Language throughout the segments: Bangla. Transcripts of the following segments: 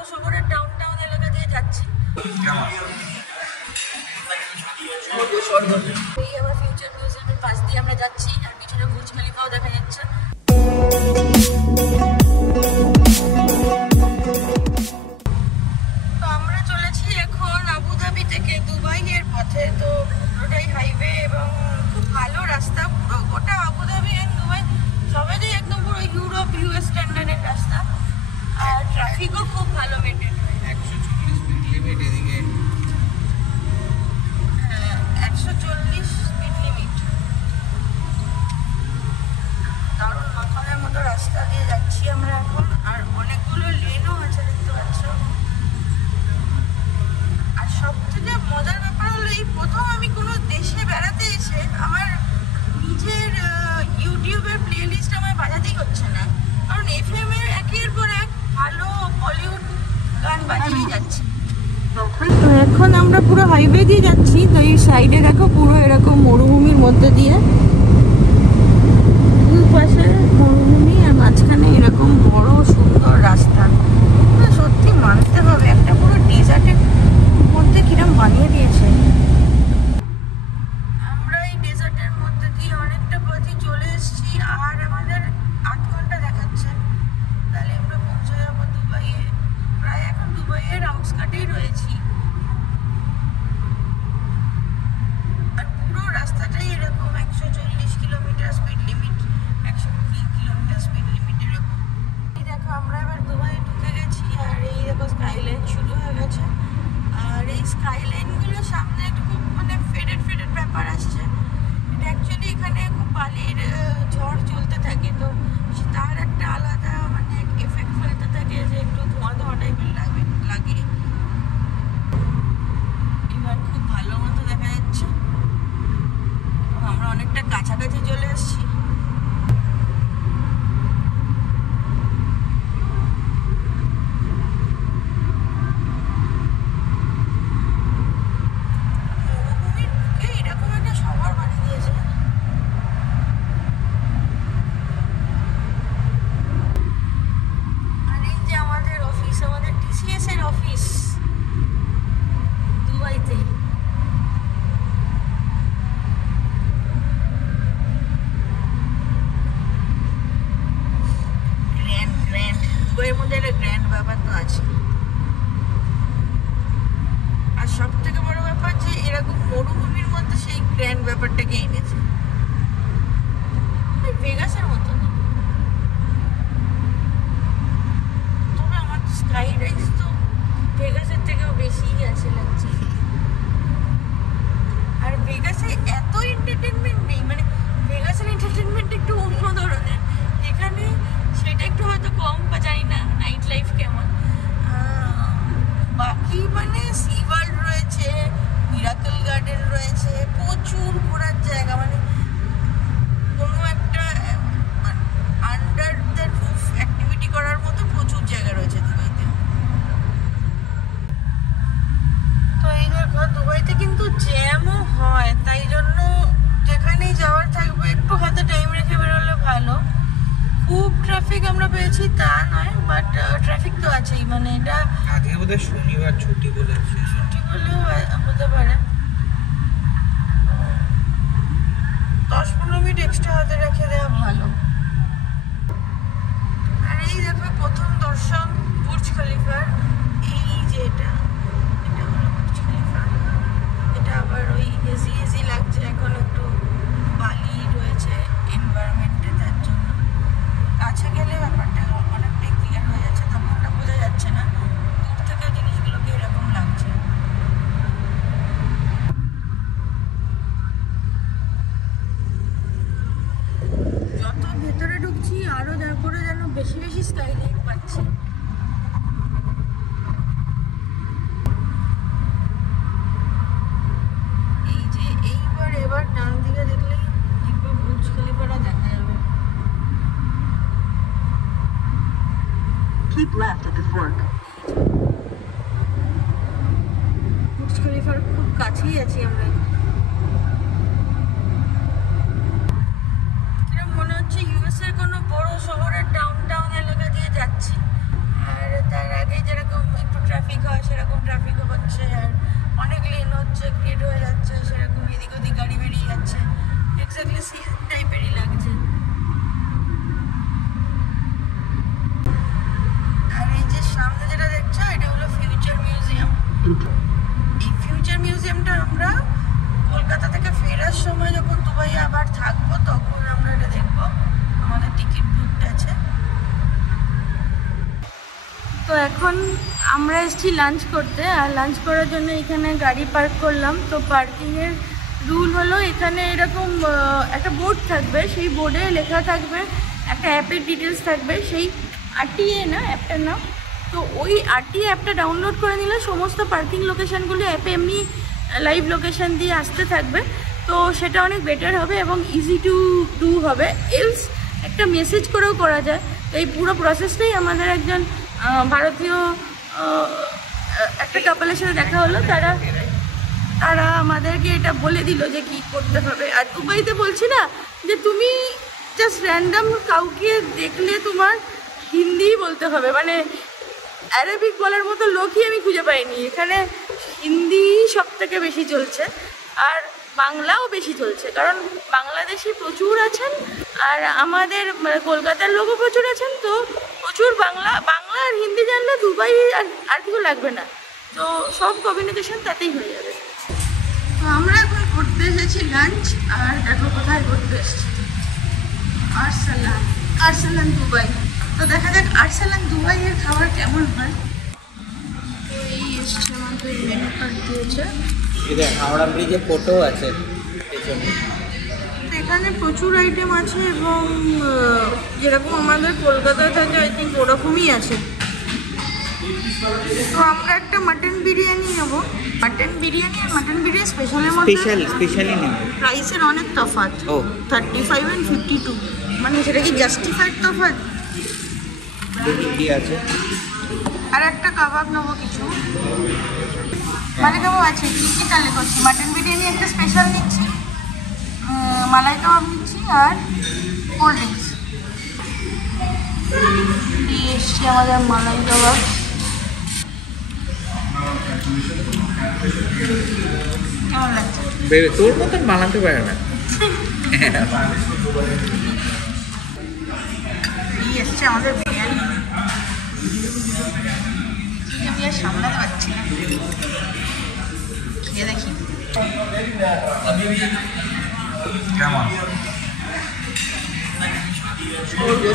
বড় শহরের ডাউনটাউন এলাকা দিয়ে যাচ্ছি। এই আবার ফিউচার মিউজিয়ামের পাশ দিয়ে আমরা যাচ্ছি, আর পিছনে বুর্জ খলিফাও দেখা যাচ্ছে। তো আমরা চলেছি এখন আবুধাবি থেকে দুবাইয়ের পথে। তো পুরোটাই হাইওয়ে এবং খুব ভালো রাস্তা। পুরো গোটা আবুধাবি এন্ড দুবাই সবেরই একদম পুরো ইউরোপ ইউএস স্ট্যান্ডার্ডের রাস্তা, আর ট্রাফিকও খুব ভালো মেনটেন হয়। 140 স্পিড লিমিট এদিকে। 140 স্পিড লিমিট। দারুণ মাখানের মতো রাস্তা দিয়ে যাচ্ছি আমরা এখন, আর অনেকগুলো লেনও আছে দেখতে পাচ্ছ। আর সব থেকে মজার ব্যাপার হলো এই প্রথম আমি কোনো দেশে বেড়াতে এসে আমার নিজের ইউটিউবের প্লে লিস্ট আমার বাজাতেই হচ্ছে না, কারণ এফএম এর একের পর এক ভালো বলিউড গান বাজিয়ে যাচ্ছে। তো এখন আমরা পুরো হাইওয়ে দিয়ে যাচ্ছি। তো এই সাইডে দেখো পুরো এরকম মরুভূমির মধ্যে দিয়ে, দুপাশে মরুভূমি আর মাঝখানে এরকম বড় সুন্দর রাস্তা। সত্যি মানতে হবে একটা পুরো ডেজার্টের মধ্যে কিরম বানিয়ে দিয়েছে। আমরা এই ডেজার্টের মধ্যে দিয়ে অনেকটা পথই চলে এসেছি, আর আমাদের 8 ঘন্টা দেখাচ্ছে। তাহলে আমরা পৌঁছে যাবো দুবাইয়ে। প্রায় এখন দুবাইয়ের আউটস্কার্টেই রয়েছি, আর পুরো রাস্তাটাই এরকম 140 kilometre speed limit, 120 kilometre speed limit এরকম। এই দেখো আমরা এবার দুবাইয়ে ঢুকে গেছি, আর এই দেখো স্কাইলাইন শুরু হয়ে গেছে। আর এই স্কাইলাইনগুলোর সামনে একটু খুব মানে ফেডেড ব্যাপার আসছে। এটা অ্যাকচুয়ালি এখানে খুব বালির ঝড় চলতে থাকে, তো তার একটা আলাদা মানে এফেক্ট ফেলতে থাকে, যে একটু ধোঁয়া টাইপের লাগে। এবার খুব ভালো মতো দেখা যাচ্ছে, আমরা অনেকটা কাছাকাছি চলে এসেছি। মরুভূমির বুকে এরকম একটা শহর বানিয়ে দিয়েছে। আর এই যে আমাদের অফিস, আমাদের টিসিএস এর অফিস দুবাইতে। গ্র্যান্ড দুবাইয়ের মধ্যে একটা গ্র্যান্ড ব্যাপার তো আছে। আর সব থেকে বড় ব্যাপার যে এরকম মরুভূমির মধ্যে সেই গ্র্যান্ড ব্যাপারটাকে এনেছে। ভেগাসের মতো না, তবে আমার স্কাই রাইজ তো ভেগাসের থেকেও বেশিই আছে লাগছে। আর ভেগাসে এত এন্টারটেনমেন্ট নেই, মানে ভেগাসের এন্টারটেনমেন্ট একটু অন্য ধরনের। এখানে সেটা একটু হয়তো কম, বা জানি না নাইট লাইফ কেমন। বাকি মানে সি ওয়ার্ল্ড রয়েছে, মিরাকল গার্ডেন রয়েছে, প্রচুর ঘোরার জায়গা। মানে কোনো একটা আন্ডার দ্য রুফ অ্যাক্টিভিটি করার মতো প্রচুর জায়গা রয়েছে দুবাইতে। তো এই দেখো দুবাইতে কিন্তু জ্যামও হয়, তাই জন্য যেখানেই যাওয়ার থাকবে একটু হাতে টাইম রেখে বেরোলে ভালো। খুব ট্রাফিক আমরা পেয়েছি তা নয়, বাট ট্রাফিক তো আছেই। মানে এটা আজকে বোধহয় শনিবার ছুটি বলেছে, ছুটি বলেও হতে পারে। 10-15 মিনিট এক্সট্রা হাতে রেখে দেওয়া ভালো। আর এই দেখো প্রথম দর্শন বুর্জ খলিফার। এই যে এটা হলো বুর্জ খলিফা। এটা আবার ওই হেজি লাগছে, এখন একটু বালি রয়েছে এনভায়রনমেন্টে, তার জন্য কাছে গেলে ব্যাপারটা অনেকটাই ক্লিয়ার হয়ে যাচ্ছে। তখনটা বোঝা যাচ্ছে না, দূর থেকে জিনিসগুলোকে এরকম লাগছে। যত ভেতরে ঢুকছি আরো যার করে যেন বেশি স্কাইলাইট পাচ্ছি। এই যে এবার ডান দিকে দেখলেই দেখবে বুর্জ খলিফাটা দেখা যাবে। Keep left at the fork. Burj খলিফার খুব কাছেই আছি আমরা। কিরকম মনে হচ্ছে ইউএস এর কোনো বড় শহরের ডাউনটাউন এলাকা দিয়ে যাচ্ছি। আর তার আগে যেরকম যাচ্ছে আর অনেক লেন হচ্ছে, ক্রিয়েট হয়ে যাচ্ছে, সেরকম এদিক ওদিক গাড়ি বেরিয়ে যাচ্ছে, এক্স্যাক্টলি সিজন টাইপেরই লাগছে। আর এই যে সামনে যেটা দেখছো এটা হলো ফিউচার মিউজিয়াম। এই ফিউচার মিউজিয়ামটা আমরা কলকাতা থেকে ফেরার সময় যখন দুবাইয়ে আবার থাকবো তখন আমরা এটা দেখবো, আমাদের টিকিট বুক আছে। তো এখন আমরা এসেছি লাঞ্চ করতে, আর লাঞ্চ করার জন্য এখানে গাড়ি পার্ক করলাম। তো পার্কিংয়ের রুল হলো এখানে এরকম একটা বোর্ড থাকবে, সেই বোর্ডে লেখা থাকবে একটা অ্যাপের ডিটেলস থাকবে, সেই আরটিএ না অ্যাপটার নাম। তো ওই আরটিএ অ্যাপটা ডাউনলোড করে নিলে সমস্ত পার্কিং লোকেশানগুলো অ্যাপে এমনি লাইভ লোকেশান দিয়ে আসতে থাকবে। তো সেটা অনেক বেটার হবে এবং ইজি টু ডু হবে। এলস একটা মেসেজ করেও করা যায়। তো এই পুরো প্রসেসটাই আমাদের একজন ভারতীয় একটা কাপলের সাথে দেখা হলো, তারা আমাদেরকে এটা বলে দিল যে কি করতে হবে। আর দুবাইতে বলছি না যে তুমি জাস্ট র্যান্ডাম কাউকে দেখলে তোমার হিন্দি বলতে হবে, মানে অ্যারাবিক বলার মতো লোকই আমি খুঁজে পাইনি। এখানে হিন্দি সব থেকে বেশি চলছে আর বাংলাও বেশি চলছে, কারণ বাংলাদেশি প্রচুর আছেন আর আমাদের কলকাতার লোকও প্রচুর আছেন। তো প্রচুর বাংলা আর হিন্দি জানলে দুবাই আর কিছু লাগবে না, তো সব কমিউনিকেশন তাতেই হয়ে যাবে। তো আমরা এখন করতে এসেছি লাঞ্চ, আর দেখো কোথায় করতে এসেছি, আরসালান দুবাই। তো দেখা যাক আরসালান দুবাইয়ের খাবার কেমন হয়। তো এই এসছে আমাদের মেনু কার্ড দিয়েছে, হাওড়া ব্রিজের ফটো আছে পেছনে। এখানে প্রচুর আইটেম আছে এবং যেরকম আমাদের কলকাতায় থাকে আই থিঙ্ক ওরকমই আছে। তো আমরা একটা মাটন বিরিয়ানি নেবো। মাটন বিরিয়ানি আর মাটন বিরিয়ানি স্পেশালের মধ্যে স্পেশালি নেব, প্রাইসের অনেক তফাৎ। ও 35 and 52, মানে সেটা কি জাস্টিফাইড তফাৎ? দেখি কি আছে। আর একটা কাবাব নেবো কিছু, মানে কাবাব আছে কি তাহলে করছি। মাটন বিরিয়ানি একটা স্পেশাল নিচ্ছি, মালাই কাবাব নিচ্ছি আর কোল্ড ড্রিঙ্কস। এই এসছি আমাদের মালাই কাবাব। কেমন লাগছে? তোর মতন বানাতে পারে না। এই এসছে আমাদের বিরিয়ানি, আমি আর সামলাতে পারছি না, খেয়ে দেখি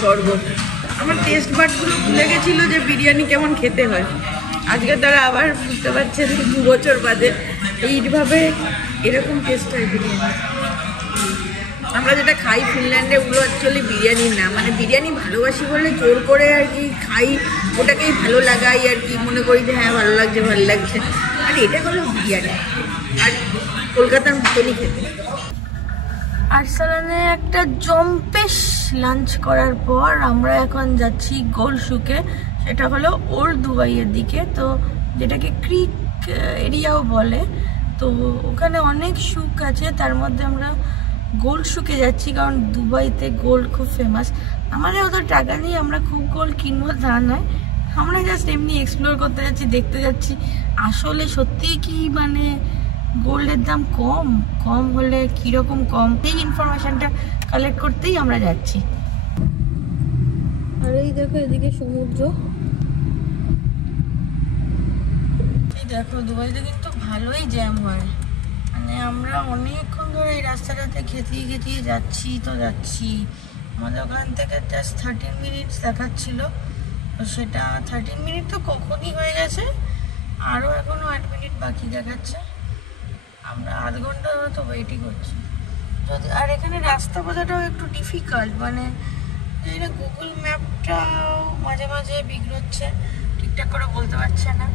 স্বর্গ। আমার টেস্ট বাডগুলো ভুলে গেছিলো যে বিরিয়ানি কেমন খেতে হয়। আজকে তারা আবার বুঝতে পারছেন 2 বছর বাদে এইভাবে এরকম টেস্ট হয় বিরিয়ানি। আমরা যেটা খাই ফিনল্যান্ডে ওগুলো অ্যাকচুয়ালি বিরিয়ানি না, মানে বিরিয়ানি ভালোবাসি বলে জোর করে আর কি খাই, ওটাকেই ভালো লাগাই আর কি, মনে করি যে হ্যাঁ ভালো লাগছে। আর এটা হলো বিরিয়ানি, আর কলকাতার মতনই খেতে। আরসালানে একটা জম্পেশ লাঞ্চ করার পর আমরা এখন যাচ্ছি গোলশুকে, সেটা হলো ওল্ড দুবাইয়ের দিকে, তো যেটাকে ক্রিক এরিয়াও বলে। তো ওখানে অনেক শুক আছে, তার মধ্যে আমরা গোল্ড শুকে যাচ্ছি কারণ দুবাইতে গোল্ড খুব ফেমাস। আমাদের অত টাকা নেই আমরা খুব গোল্ড কিনবো তা নয়, আমরা জাস্ট এমনি এক্সপ্লোর করতে যাচ্ছি, দেখতে যাচ্ছি আসলে সত্যিই কি মানে গোল্ডের দাম কম হলে কীরকম কম, এই ইনফরমেশনটা কালেক্ট করতেই আমরা যাচ্ছি। আর এই দেখো এদিকে সমুদ্র, এই দেখো দুবাইতে কিন্তু ভালোই জ্যাম হয়, মানে আমরা অনেকক্ষণ ধরে এই রাস্তাটাতে খেতিয়ে যাচ্ছি। আমাদের ওখান থেকে জাস্ট 13 মিনিটস দেখাচ্ছিল, তো সেটা 13 মিনিট তো কখনই হয়ে গেছে, আরও এখনও 8 মিনিট বাকি দেখাচ্ছে। আমরা আধ ঘন্টা ধরে তো ওয়েটই করছি। যদি আর এখানে রাস্তা বোঝাটাও একটু ডিফিকাল্ট, মানে এটা গুগল ম্যাপটাও মাঝে মাঝে বিগড়চ্ছে, ঠিকঠাক করে বলতে পারছে না।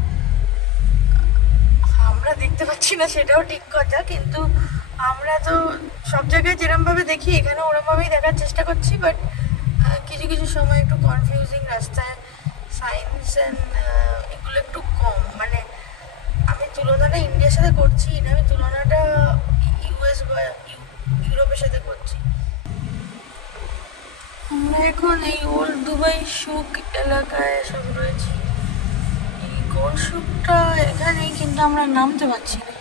আমরা দেখতে পাচ্ছি না সেটাও ঠিক কথা, কিন্তু আমরা তো সব জায়গায় যেরমভাবে দেখি এখানে ওরমভাবেই দেখার চেষ্টা করছি, বাট কিছু সময় একটু কনফিউজিং রাস্তায় সাইন্স এগুলো একটু কম। মানে আমি তুলনাটা ইন্ডিয়ার সাথে করছি না, আমি তুলনাটা ইউএস বা ইউরোপের সাথে করছি। আমরা এখন এই ওল্ড দুবাই শুক এলাকায় সব রয়েছি। এই গোলসুকটা এখানেই, কিন্তু আমরা নামতে পারছি না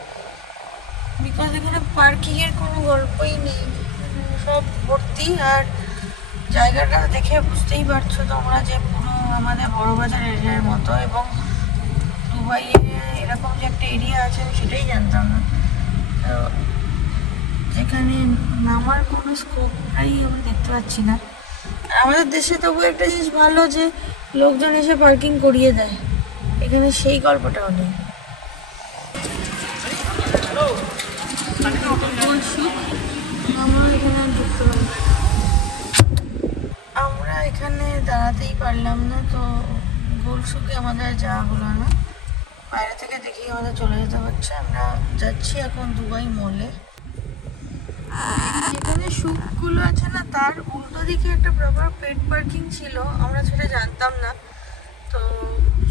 বিকজ এখানে পার্কিং এর কোনো গল্পই নেই, সব ভর্তি। আর জায়গাটা দেখে বুঝতেই পারছো তোমরা যে পুরো আমাদের বড়বাজার এরিয়ার মতো, এবং দুবাইয়ে এরকম যে একটা এরিয়া আছে আমি সেটাই জানতাম না। তো যেখানে নামার কোনো স্কোপটাই আমি দেখতে পাচ্ছি না। আমাদের দেশে তবু একটা জিনিস ভালো যে লোকজন এসে পার্কিং করিয়ে দেয়, এখানে সেই গল্পটাও নেই। আমরা এখানে দাঁড়াতেই পারলাম না, তো গোলসুকে আমাদের যাওয়া হলো না। বাইরে থেকে দেখেই আমাদের চলে যেতে হচ্ছে। আমরা যাচ্ছি এখন দুবাই মলে। যেখানে সুকগুলো আছে না, তার উল্টো দিকে একটা প্রপার পেড পার্কিং ছিল, আমরা সেটা জানতাম না। তো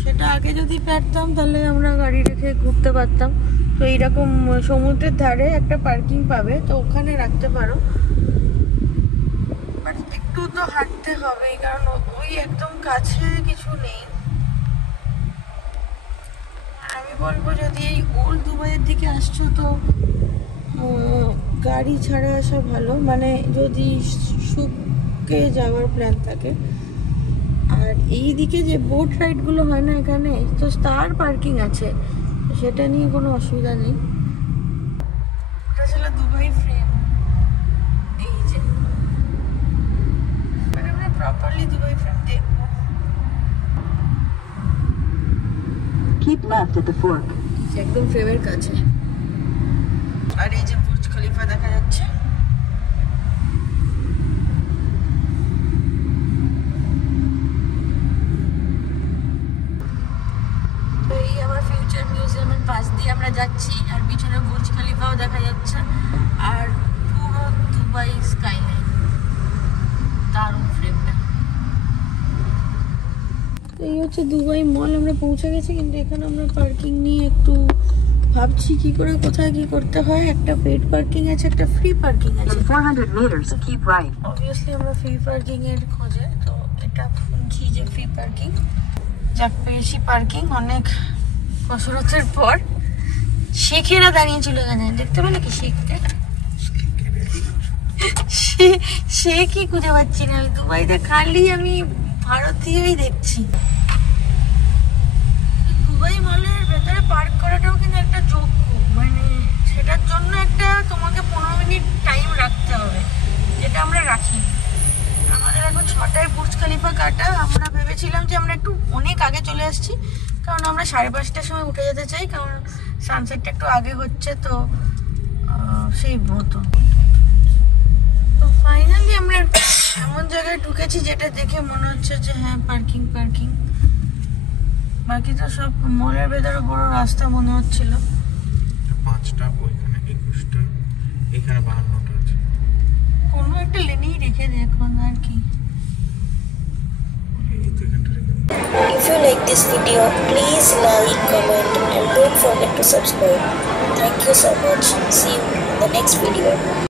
সেটা আগে যদি পারতাম তাহলে আমরা গাড়ি রেখে ঘুরতে পারতাম। তো এইরকম সমুদ্রের ধারে একটা পার্কিং পাবে, তো ওখানে রাখতে পারো, বাট একটু তো হাঁটতে হবে, কারণ ওই একদম কাছে কিছু নেই। আমি বলবো যদি এই ওল্ড দুবাইয়ের দিকে আসছো তো গাড়ি ছাড়া আসা ভালো, মানে যদি সুকে যাওয়ার প্ল্যান থাকে। আর এই দিকে যে বোট রাইডগুলো হয় না এখানে, তো তার পার্কিং আছে, সেটা নিয়ে কোনো অসুবিধা নেই। ওটা ছিল দুবাই ফ্রেম। এই যে মানে আমরা প্রপারলি দুবাই ফ্রেম দেখবো। Keep left at the fork. একদম ফ্রেমের কাছে। আর এই যে বুর্জ খলিফা দেখা যাচ্ছে। তো এই আমার ফিউচার মিউজিয়ামের পাশ দিয়ে আমরা যাচ্ছি, আর পিছনে বুর্জ খলিফাও দেখা যাচ্ছে, আর পুরো দুবাই স্কাইলাইন, দারুণ ফ্রেমটা। এই হচ্ছে দুবাই মল, আমরা পৌঁছে গেছি, কিন্তু এখানে আমরা পার্কিং নিয়ে একটু ভাবছি কি করে কোথায় কি করতে হয়। একটা পেড পার্কিং আছে, একটা ফ্রি পার্কিং আছে। In 400 meters, keep right. Obviously আমরা ফ্রি পার্কিং এর খোঁজে, তো এটা খুঁজছি যে ফ্রি পার্কিং। যাক পেয়েছি পার্কিং, অনেক কসরতের পর। শেখেরা দাঁড়িয়েছিল এখানে, দেখতে পেলে কি শেখকে? সে কি খুঁজে পাচ্ছি না। দুবাইতে খালি আমি ভারতীয়ই দেখছি। দুবাই মলের ভেতরে পার্ক করাটাও কিন্তু একটা যোগ্য, মানে সেটার জন্য একটা তোমাকে 15 মিনিট টাইম রাখতে হবে, যেটা আমরা রাখি। আমাদের এখন 6টায় বুর্জ খলিফা কাটা। আমরা ভেবেছিলাম যে আমরা একটু অনেক আগে চলে আসছি, কারণ আমরা 5:30টার সময় উঠে যেতে চাই, কারণ সানসেটটা একটু আগে হচ্ছে, তো সেই মতো। তো ফাইনালি আমরা এমন জায়গায় ঢুকেছি যেটা দেখে মনে হচ্ছে যে হ্যাঁ পার্কিং পার্কিং। বাকি তো সব মলের ভেতরে বড় রাস্তা মনে হচ্ছিল। 5টা, ওইখানে 21টা, এখানে 52টা আছে। কোনো একটা লেনেই রেখে দেখুন আর কি। এই তো এখানটা রেখে দিই। If you like this video, please like, comment and don't forget to subscribe. Thank you so much. See you in the next video.